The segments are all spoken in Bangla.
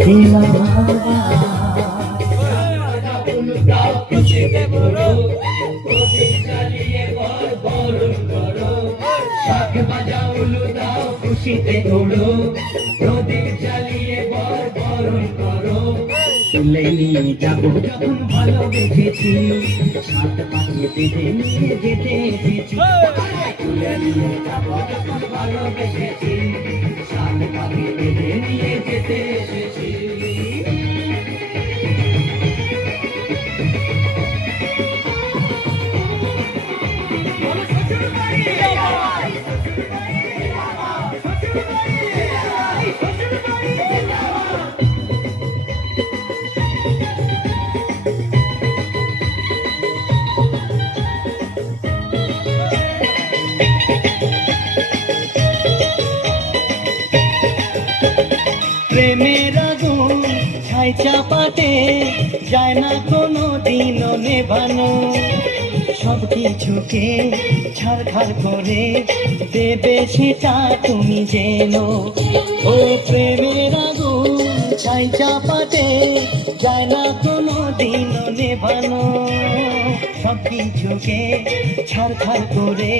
দিলা বাবা খুশিতে ভরো প্রদীপ জ্বালিয়ে ঘর বরণ করো শাখ বাজাও উলু দাও খুশিতে ঘোরো প্রদীপ জ্বালিয়ে ঘর বরণ করো তুলে নিয়ে যাবো যখন ভালোবেসেছি সাত পাখি বেঁধে নিয়ে যেতে এসেছি তুলে নিয়ে যাবো যখন ভালোবেসেছি সাত পাখি বেঁধে নিয়ে যেতে এসেছি প্রেমের আগুন ছাই চাপাতে যায় না কোনো দিনও নেভানো সব কিছুকে ছাড়খাড় করে দেবে সেটা তুমি জেনো ও প্রেমের আগুন ছাই চাপাতে যায় না কোনো দিনও নেভানো সব কিছুকে ছাড়খাড় করে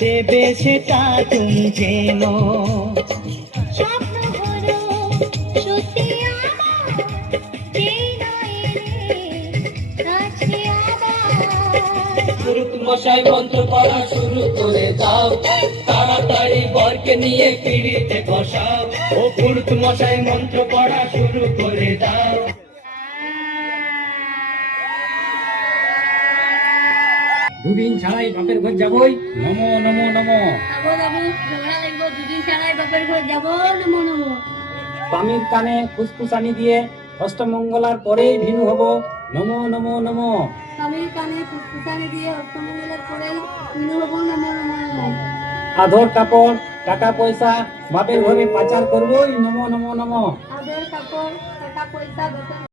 দেবে সেটা তুমি জেনো স্বপ্ন হলো সত্যি আমার যেই নয় রে কাছে আবার পুরুত মশাই মন্ত্র পড়া শুরু করে দাও তাড়াতাড়ি বরকে নিয়ে পিড়িতে বসাও ও পুরুত মশাই মন্ত্র পড়া শুরু করে দাও দুদিন ছাড়াই বাপের ঘর যাবই নমো নমো নমো যাবো যাবো ঝগড়া লাগবো দুদিন ছাড়াই বাপের ঘর যাবো নমো নমো স্বামীর কানে ফুসফুসানি দিয়ে অষ্টমঙ্গলার পরেই ভিনু হব নমো নমো নমো স্বামীর কানে ফুসফুসানি দিয়ে অষ্টমঙ্গলের পরেই বিনু হবো নমো নমো নমো আধর কাপড় টাকা পয়সা বাপের ঘরে পাচার করবই নমো নমো নমো আদর কাপড় টাকা পয়সা বাপের